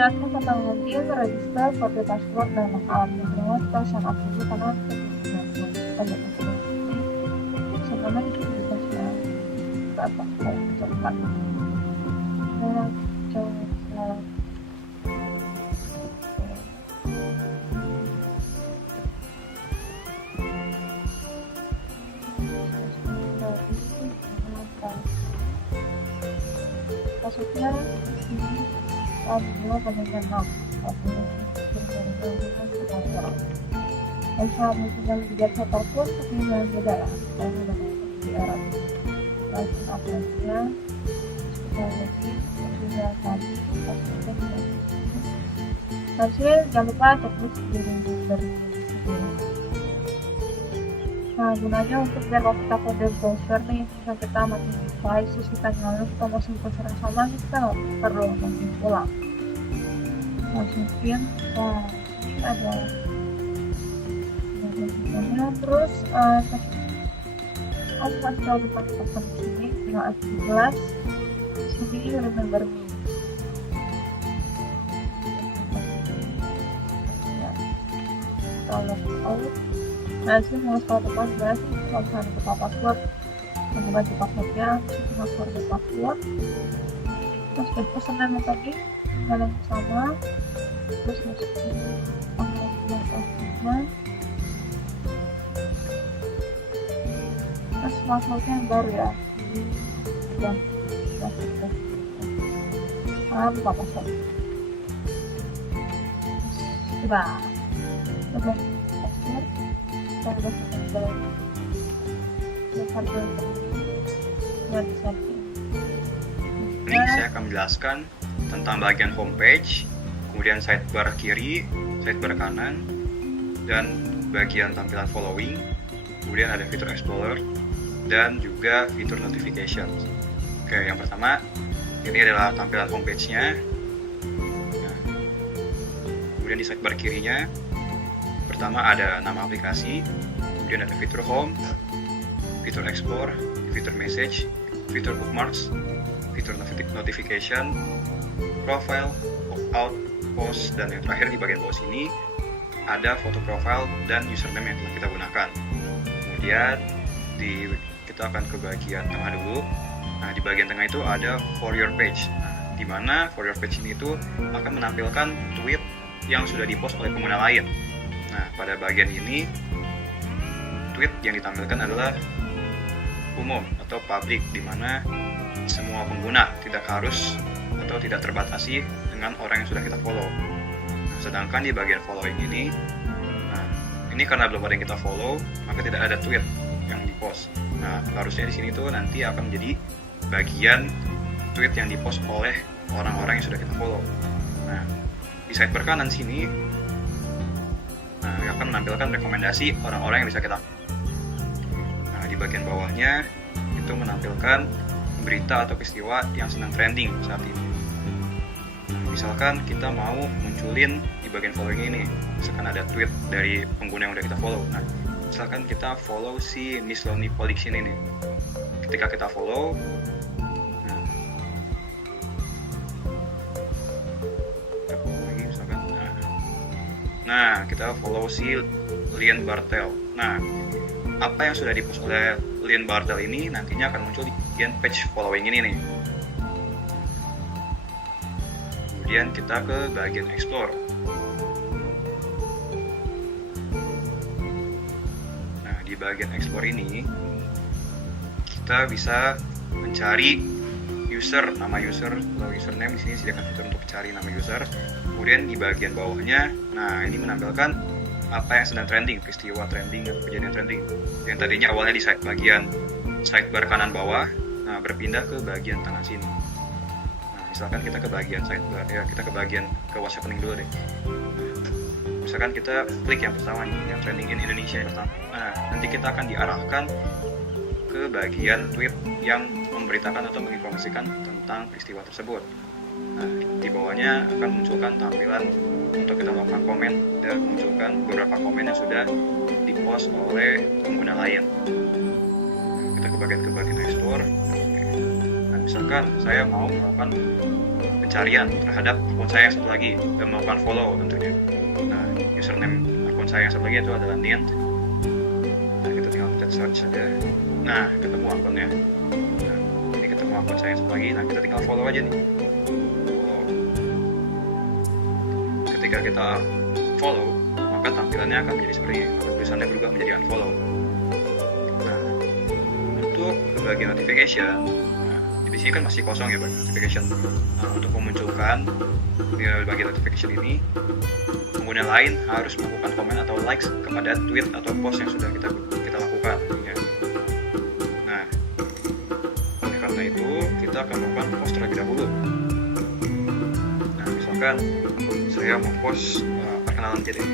Ingatkan tentang login, register, pakai password, dan alat download atau sign up dulu karena ada password. Sebenarnya itu bisa apa cepat. Nah, coba maksudnya ini semua penelitian dan saat tinggal di Jakarta pun tinggal beda lah karena banyak di Arab langsung aplikasinya teknologi tinggal tadi hasil jangan lupa teknis dari nah gunanya untuk biar waktu kita kode browser nih yang kita mati device terus kita nyalain kita mau simpan sama kita nggak perlu langsung pulang masukin ini ada terus pas kalau kita tekan sini tinggal add gelas sini remember me kita log out. Nah sini mau start tekan gelas kalau misalnya buka password membuka passwordnya kita forward password terus pesannya tadi yang sama terus masukin passwordnya terus passwordnya yang baru ya dan buka password coba password kita udah ini saya akan menjelaskan tentang bagian homepage, kemudian sidebar kiri, sidebar kanan, dan bagian tampilan following, kemudian ada fitur explorer, dan juga fitur notifications. Oke, yang pertama, ini adalah tampilan homepage-nya. Nah, kemudian di sidebar kirinya, pertama ada nama aplikasi, kemudian ada fitur home, fitur explore, fitur message, fitur bookmarks, fitur notification, profile, opt-out, post, dan yang terakhir di bagian bawah sini ada foto profile dan username yang telah kita gunakan. Kemudian kita akan ke bagian tengah dulu. Nah, di bagian tengah itu ada for your page. Nah, di mana for your page ini itu akan menampilkan tweet yang sudah dipost oleh pengguna lain. Nah, pada bagian ini tweet yang ditampilkan adalah umum atau public, di mana semua pengguna tidak harus atau tidak terbatasi dengan orang yang sudah kita follow. Sedangkan di bagian following ini, nah, ini karena belum ada yang kita follow, maka tidak ada tweet yang dipost. Nah, harusnya di sini tuh nanti akan menjadi bagian tweet yang dipost oleh orang-orang yang sudah kita follow. Nah, di sidebar kanan sini, nah, akan menampilkan rekomendasi orang-orang yang bisa kita. Nah, di bagian bawahnya itu menampilkan berita atau peristiwa yang sedang trending saat ini. Nah, misalkan kita mau munculin di bagian following ini, misalkan ada tweet dari pengguna yang udah kita follow. Nah, misalkan kita follow si Miss Lonely Collection ini. Ketika kita follow, nah, kita follow si Lian Bartel. Nah, apa yang sudah dipost oleh Lian Bartel ini nantinya akan muncul di bagian page following ini nih. Kemudian kita ke bagian explore. Nah, di bagian explore ini kita bisa mencari user, nama user atau username. Di sini sediakan fitur untuk cari nama user. Kemudian di bagian bawahnya, nah ini menampilkan apa yang sedang trending, peristiwa trending atau kejadian trending. Yang tadinya awalnya di bagian sidebar kanan bawah, nah berpindah ke bagian kanan sini. Nah, misalkan kita ke bagian sidebar, ya kita ke bagian ke what's happening dulu deh. Nah, misalkan kita klik yang pertama nih, yang trending in Indonesia yang pertama. Nah, nanti kita akan diarahkan ke bagian tweet yang memberitakan atau menginformasikan tentang peristiwa tersebut. Nah, di bawahnya akan munculkan tampilan untuk kita melakukan komen dan munculkan beberapa komen yang sudah dipost oleh pengguna lain. Nah, kita ke bagian explore. Nah, misalkan saya mau melakukan pencarian terhadap akun saya yang satu lagi dan melakukan follow tentunya. Nah, username akun saya yang satu lagi itu adalah Nint. Nah, kita tinggal pencet search saja. Nah, ketemu akunnya. Nah, ini ketemu akun saya yang satu lagi. Nah, kita tinggal follow aja nih. Follow. Ketika kita follow, maka tampilannya akan menjadi seperti ini. Tulisannya berubah menjadi unfollow. Nah, untuk bagian notification, di sini kan masih kosong ya bagian notification. Nah, untuk memunculkan di bagian notification ini, pengguna lain harus melakukan komen atau likes kepada tweet atau post yang sudah kita lakukan. Ya. Nah, oleh karena itu kita akan melakukan post terlebih dahulu. Nah, misalkan saya mau post perkenalan diri.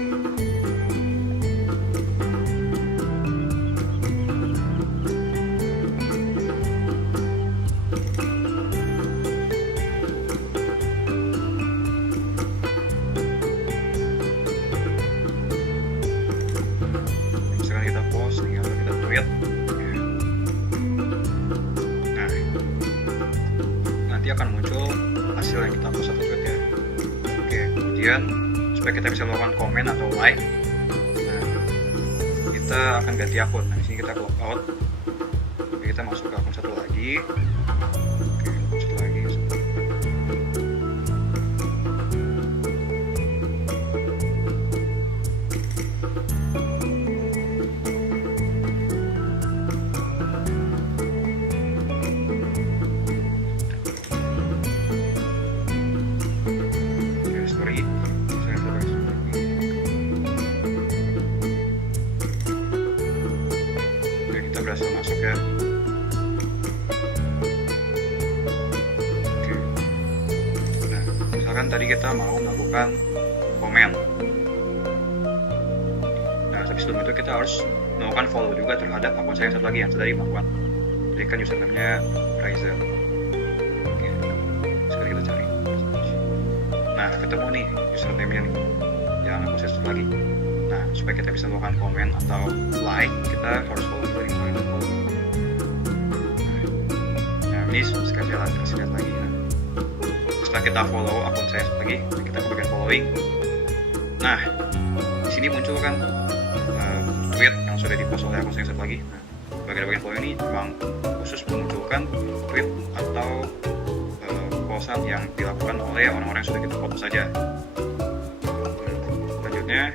Nanti akan muncul hasil yang kita post atau tweet ya. Oke, kemudian supaya kita bisa melakukan komen atau like, nah kita akan ganti akun. Nah, di sini kita log out. Oke, kita masuk ke akun satu lagi. Oke, akun satu lagi. Berhasil masuk ya. Oke. Nah, misalkan tadi kita mau melakukan komen. Nah, tapi sebelum itu kita harus melakukan follow juga terhadap akun saya yang satu lagi yang tadi melakukan. Jadi kan username-nya Raiza. Oke. Sekarang kita cari. Nah, ketemu nih username-nya nih. Yang akun saya satu lagi. Nah, supaya kita bisa melakukan komen atau like, kita harus follow dulu nih. Nah, ini sekali lihat lagi. Nah, setelah kita follow akun saya lagi, kita ke bagian following. Nah, di sini muncul kan tweet yang sudah dipost oleh akun saya satu lagi. Nah, bagian following ini memang khusus memunculkan tweet atau postan yang dilakukan oleh orang-orang yang sudah kita follow saja. Selanjutnya,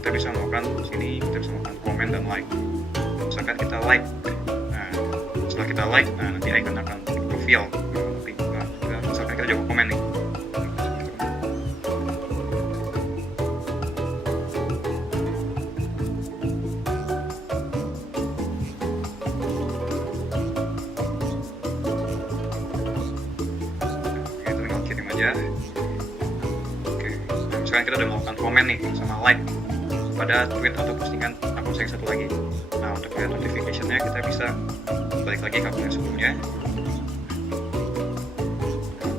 kita bisa melakukan sini, kita bisa melakukan komen dan like. Misalkan kita like, nah setelah kita like, nah nanti icon akan profil. Nah, misalkan kita coba komen nih. Oke, tinggal kirim aja. Oke, nah, misalkan kita udah melakukan komen nih sama like pada tweet atau postingan akun saya satu lagi. Nah, untuk lihat notification-nya kita bisa balik lagi ke akun yang sebelumnya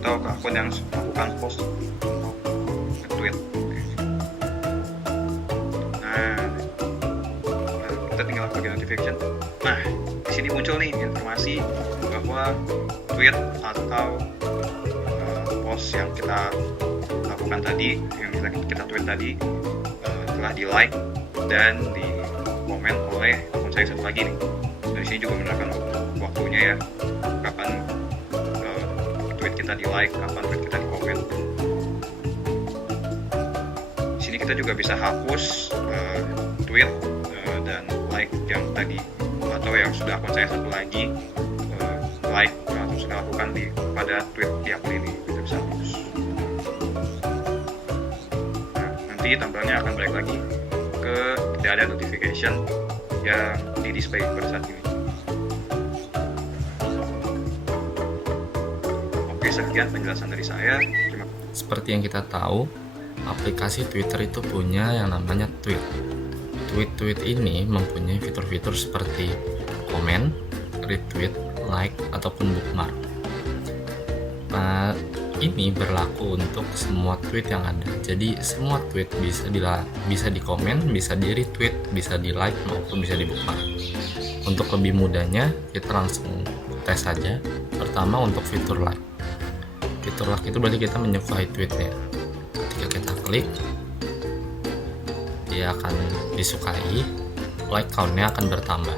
atau ke akun yang melakukan post atau tweet. Nah, kita tinggal bagian notification. Nah, di sini muncul nih informasi bahwa tweet atau post yang kita lakukan tadi, yang kita tweet tadi telah di like dan di komen oleh akun saya satu lagi nih. Dari sini juga menerangkan waktunya ya, kapan tweet kita di like, kapan tweet kita di komen. Di sini kita juga bisa hapus tweet dan like yang tadi atau yang sudah akun saya satu lagi like atau sudah lakukan pada tweet di akun ini, kita bisa hapus. Nanti tampilannya akan balik lagi ke tidak ada notification yang di display pada saat ini. Oke, sekian penjelasan dari saya. Seperti yang kita tahu, aplikasi Twitter itu punya yang namanya tweet. Tweet ini mempunyai fitur-fitur seperti komen, retweet, like, ataupun bookmark. Nah, ini berlaku untuk semua tweet yang ada. Jadi semua tweet bisa di komen, bisa di retweet, bisa di like maupun bisa di bookmark. Untuk lebih mudahnya kita langsung tes saja. Pertama untuk fitur like. Fitur like itu berarti kita menyukai tweetnya. Ketika kita klik, dia akan disukai, like countnya akan bertambah,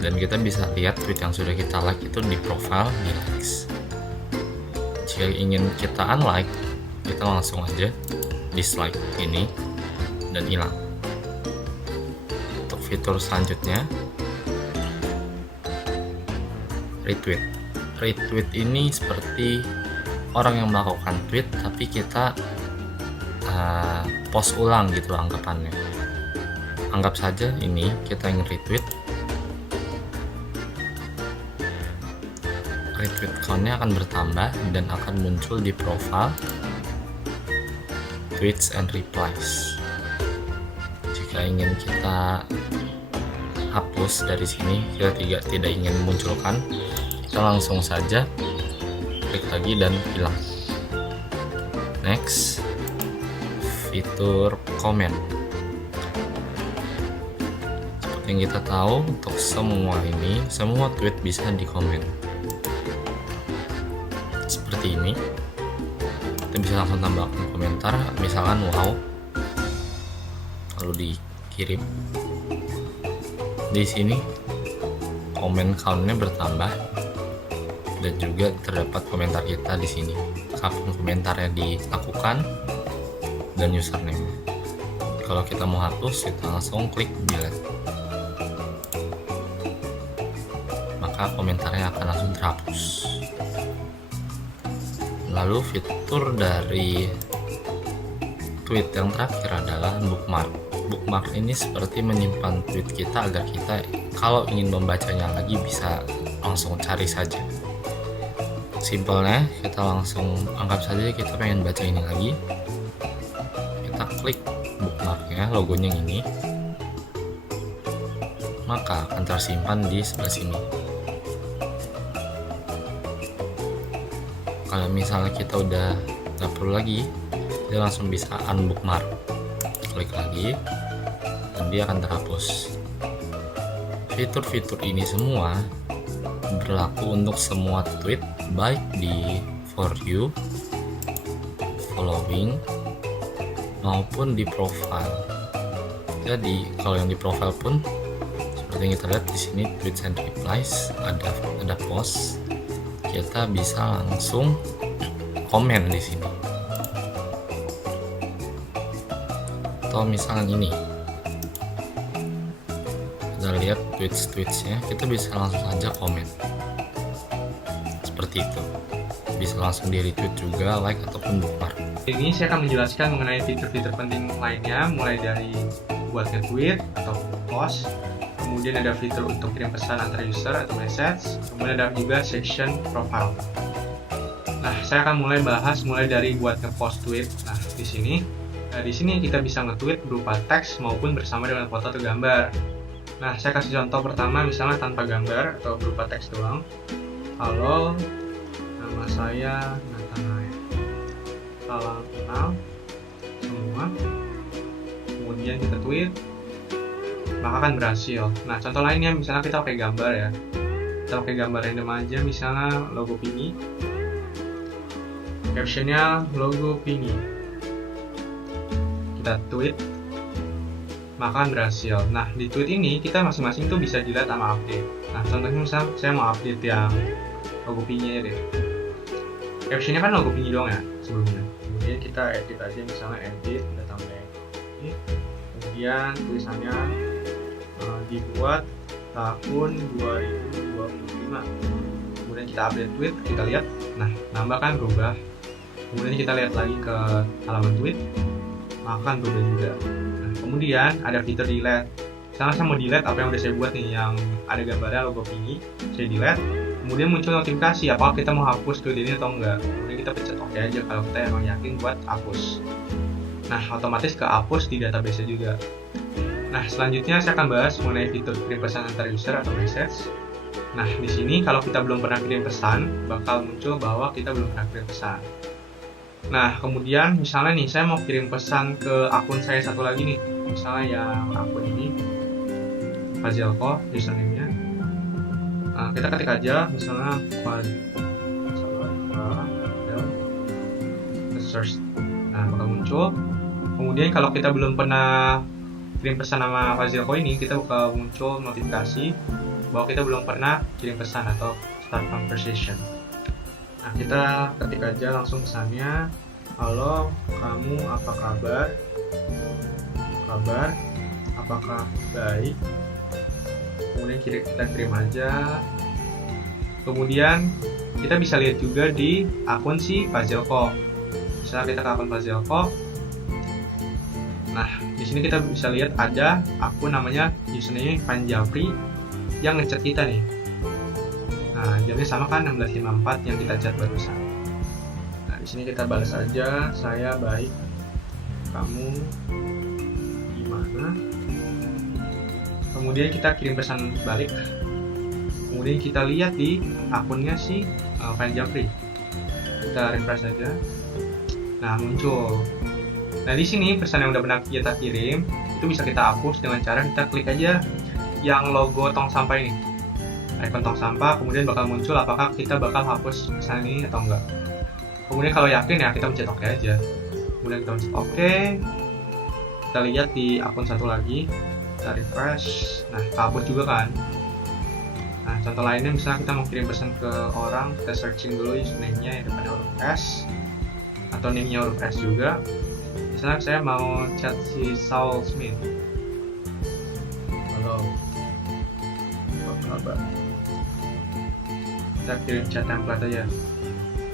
dan kita bisa lihat tweet yang sudah kita like itu di profile, di likes. Jika ingin kita unlike, kita langsung aja dislike ini dan hilang. Untuk fitur selanjutnya, retweet. Retweet ini seperti orang yang melakukan tweet tapi kita post ulang gitu anggapannya. Anggap saja ini kita ingin retweet countnya akan bertambah dan akan muncul di profile, tweets and replies. Jika ingin kita hapus dari sini, kita tidak ingin munculkan, kita langsung saja klik lagi dan hilang. Next, fitur komen. Seperti yang kita tahu, untuk semua tweet bisa dikomen. Seperti ini, kita bisa langsung tambahkan komentar, misalkan wow, lalu dikirim. Di sini komen countnya bertambah dan juga terdapat komentar kita di sini, kapan komentarnya dilakukan dan username. Kalau kita mau hapus, kita langsung klik delete, maka komentarnya akan langsung terhapus. Lalu fitur dari tweet yang terakhir adalah bookmark. Bookmark ini seperti menyimpan tweet kita agar kita kalau ingin membacanya lagi bisa langsung cari saja. Simpelnya, kita langsung anggap saja kita pengen baca ini lagi, kita klik bookmarknya, logonya yang ini, maka akan tersimpan di sebelah sini. Kalau misalnya kita udah nggak perlu lagi, dia langsung bisa unbookmark, klik lagi dan dia akan terhapus. Fitur-fitur ini semua berlaku untuk semua tweet, baik di For You, Following, maupun di profile. Jadi kalau yang di profile pun seperti yang kita lihat di sini, tweets and replies, ada post, kita bisa langsung komen di sini. Atau misalnya ini, kita lihat tweetsnya, kita bisa langsung saja komen. Seperti itu. Bisa langsung di retweet juga, like ataupun bookmark. Ini saya akan menjelaskan mengenai fitur-fitur penting lainnya, mulai dari buat nge-tweet atau post, kemudian ada fitur untuk kirim pesan antar user atau message, kemudian ada juga section profile. Nah, saya akan bahas mulai dari buat nge-post tweet. Nah, di sini kita bisa nge-tweet berupa teks maupun bersama dengan foto atau gambar. Nah, saya kasih contoh pertama, misalnya tanpa gambar atau berupa teks doang. Halo, nama saya Nathanael. Salam kenal semua. Kemudian kita tweet, maka akan berhasil. Nah, contoh lainnya misalnya kita pakai gambar ya. Kita pakai gambar random aja, misalnya logo Pingi. Captionnya logo Pingi. Kita tweet, maka akan berhasil. Nah, di tweet ini kita masing-masing tuh bisa dilihat sama update. Nah, contohnya misalnya saya mau update yang logo Pingi aja deh. Captionnya kan logo Pingi doang ya sebelumnya. Kemudian kita edit aja, misalnya edit, kita tambah ini. Kemudian tulisannya dibuat tahun 2025. Kemudian kita update tweet, kita lihat, nah nambah kan berubah. Kemudian kita lihat lagi ke halaman tweet, maka kan berubah juga. Nah, kemudian ada fitur delete. Misalnya saya mau delete apa yang udah saya buat nih, yang ada gambarnya logo Pingi, saya delete. Kemudian muncul notifikasi apakah kita mau hapus tweet ini atau enggak. Kemudian kita pencet OK aja kalau kita emang yakin buat hapus. Nah, otomatis kehapus di database juga. Nah, selanjutnya saya akan bahas mengenai fitur kirim pesan antar user atau message. Nah, di sini kalau kita belum pernah kirim pesan, bakal muncul bahwa kita belum pernah kirim pesan. Nah, kemudian misalnya nih, saya mau kirim pesan ke akun saya satu lagi nih. Misalnya yang akun ini, Fazelko, username-nya. Nah, kita ketik aja, misalnya Fazelko search. Nah, bakal muncul. Kemudian kalau kita belum pernah kirim pesan sama Fazilko ini, kita bakal muncul notifikasi bahwa kita belum pernah kirim pesan atau start conversation. Nah, kita ketik aja langsung pesannya, halo, kamu apa kabar? Apakah baik? Kemudian kita kirim aja. Kemudian kita bisa lihat juga di akun si Fazilko. Misalnya kita ke akun Fazilko. Nah, di sini kita bisa lihat ada akun namanya username Panjapri yang ngechat kita nih. Nah, jamnya sama kan 16.54 yang kita chat barusan. Nah, di sini kita balas aja, saya baik. Kamu gimana? Kemudian kita kirim pesan balik. Kemudian kita lihat di akunnya si Panjapri. Kita refresh aja. Nah, muncul. Nah, di sini pesan yang udah pernah kita kirim itu bisa kita hapus dengan cara kita klik aja yang logo tong sampah ini. Icon tong sampah, kemudian bakal muncul apakah kita bakal hapus pesan ini atau enggak. Kemudian kalau yakin ya kita mencet OK aja. Kemudian kita mencet OK. Kita lihat di akun satu lagi, kita refresh. Nah, hapus juga kan. Nah, contoh lainnya misalnya kita mau kirim pesan ke orang, kita searching dulu username-nya yang depannya huruf S atau name-nya huruf S juga. Misalnya saya mau chat si Saul Smith. Halo, apa kabar? Kita kirim chat template aja.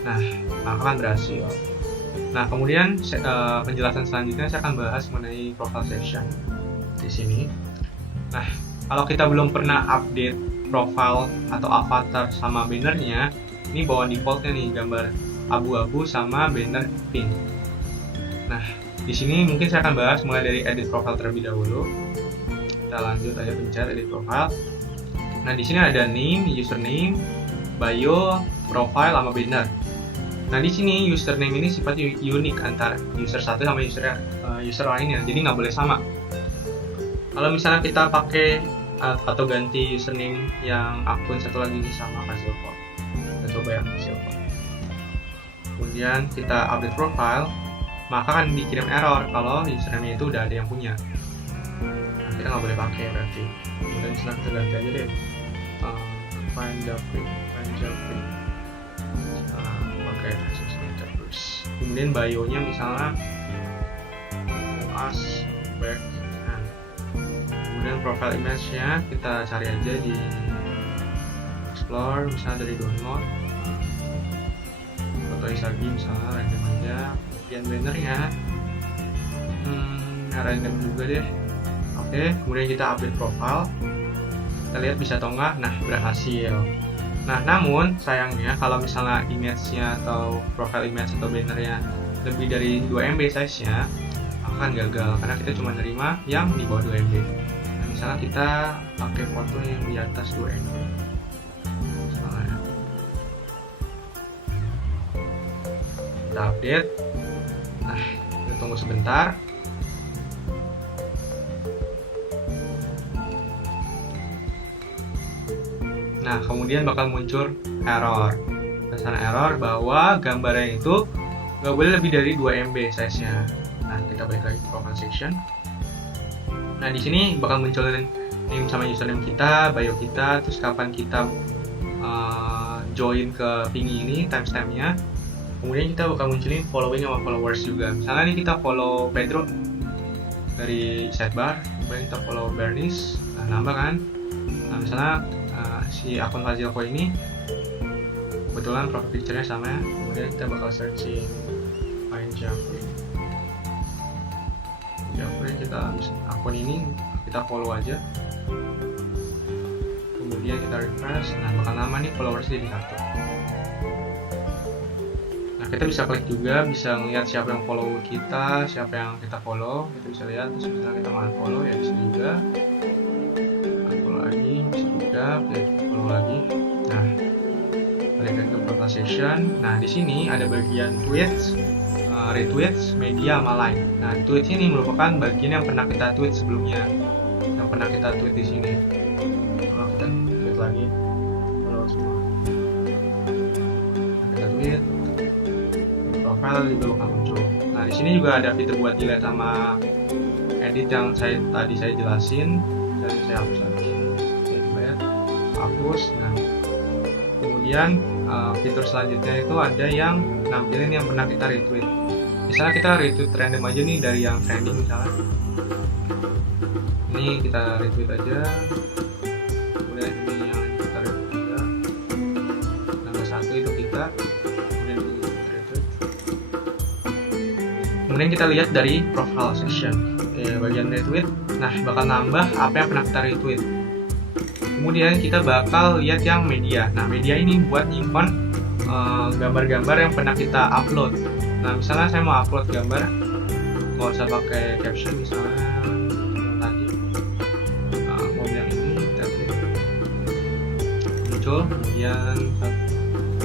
Nah, akan berhasil. Nah, kemudian penjelasan selanjutnya saya akan bahas mengenai profile section di sini. Nah, kalau kita belum pernah update profile atau avatar sama bannernya, ini bawaan defaultnya nih gambar abu-abu sama banner pink. Nah, di sini mungkin saya akan bahas mulai dari edit profile terlebih dahulu. Kita lanjut aja pencet edit profile. Nah, di sini ada name, username, bio, profile, sama banner. Nah, di sini username ini sifatnya unik antara user satu sama user lainnya, jadi nggak boleh sama. Kalau misalnya kita pakai atau ganti username yang akun satu lagi ini sama Fazilko, kita coba ya Fazilko. Kemudian kita update profile, maka akan dikirim error kalau username itu udah ada yang punya. Nah, kita nggak boleh pakai berarti. Kemudian misalnya kita ganti aja deh, Panjapri, pakai terus. Kemudian bio-nya misalnya us back. Nah, kemudian profile image-nya kita cari aja di explore, misalnya dari download, foto Isagi misalnya random aja. Kemudian bannernya random juga deh. Oke, kemudian kita update profile, kita lihat bisa atau enggak. Nah, berhasil. Nah, namun sayangnya kalau misalnya image-nya atau profile image atau bannernya lebih dari 2 MB size-nya, akan gagal karena kita cuma nerima yang di bawah 2 MB. Nah, misalnya kita pakai foto yang di atas 2 MB. Misalnya. Kita update. Nah, kita tunggu sebentar. Nah, kemudian bakal muncul error. Pesan error bahwa gambarnya itu nggak boleh lebih dari 2 MB size-nya. Nah, kita balik lagi ke profile section. Nah, di sini bakal munculin name sama username kita, bio kita, terus kapan kita join ke Pingi ini, timestamp-nya. Kemudian kita bakal munculin following sama followers juga. Misalnya nih kita follow Pedro dari sidebar, kemudian kita follow Bernice, nah, nambah kan. Nah, misalnya si akun Fazilko ini kebetulan profile picture-nya sama ya. Kemudian kita bakal searching Panjapri. Kita akun ini kita follow aja. Kemudian kita refresh. Nah, bakal lama nih followers jadi 1. Nah, kita bisa klik juga, bisa melihat siapa yang follow kita, siapa yang kita follow. Kita bisa lihat, terus misalnya kita mau follow ya bisa juga. Follow lagi, bisa juga, follow lagi. Nah, balik lagi ke profile section. Nah, di sini ada bagian tweets, retweets, media, sama like. Nah, tweets ini merupakan bagian yang pernah kita tweet sebelumnya, yang pernah kita tweet di sini. Kalau kita tweet lagi, follow semua. Nah, kita tweet. profile juga bakal muncul. Nah di sini juga ada fitur buat delete sama edit yang tadi saya jelasin. Jadi saya hapus lagi, saya delete, hapus. Nah kemudian fitur selanjutnya itu ada yang nampilin yang pernah kita retweet. Misalnya kita retweet random aja nih dari yang trending misalnya. Ini kita retweet aja. Kemudian ini yang kita retweet aja. Nomor 1 itu kita. Kemudian ini kita retweet. Kemudian kita lihat dari profile section. Bagian retweet. Nah, bakal nambah apa yang pernah kita retweet. Kemudian kita bakal lihat yang media. Nah, media ini buat nyimpan gambar-gambar yang pernah kita upload. Nah, misalnya saya mau upload gambar, nggak usah pakai caption misalnya tadi, mobil yang ini kita klik, muncul. Kemudian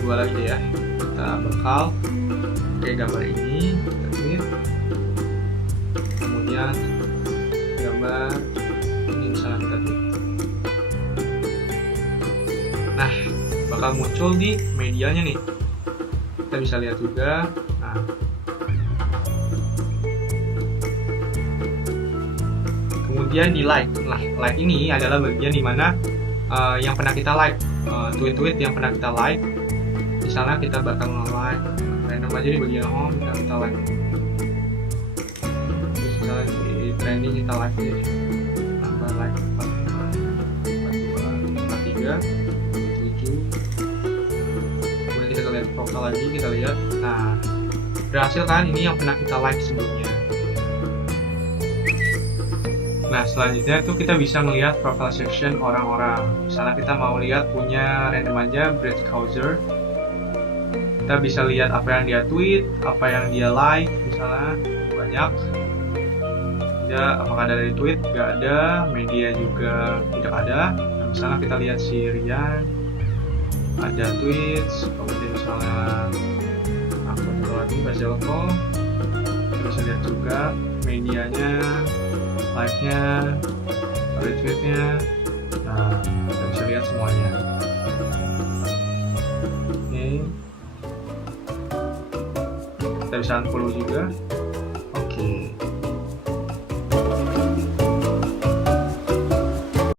dua lagi deh ya, kita bakal pakai gambar ini, kita klik. Kemudian gambar ini misalnya kita klik. Nah, bakal muncul di medianya nih. Kita bisa lihat juga. Nah, kemudian di like. Nah, like ini adalah bagian dimana yang pernah kita like, tweet-tweet yang pernah kita like. Misalnya kita bakal nge-like random aja di bagian home, kita like. Terus misalnya di trending kita like deh, tambah like 42, 43, 7. Kemudian kita lihat profile lagi, kita lihat. Nah, berhasil kan, ini yang pernah kita like sebelumnya. Nah, selanjutnya itu kita bisa melihat profile section orang-orang. Misalnya kita mau lihat punya random aja Brett Kauser, kita bisa lihat apa yang dia tweet, apa yang dia like, misalnya banyak. Ya, apakah ada dari tweet? Gak ada. Media juga tidak ada. Nah, misalnya kita lihat si Rian, ada tweets, kemudian misalnya lagi Bazelko, kita bisa lihat juga medianya, like-nya, retweet-nya. Nah, kita bisa lihat semuanya. Oke, kita bisa unfollow juga.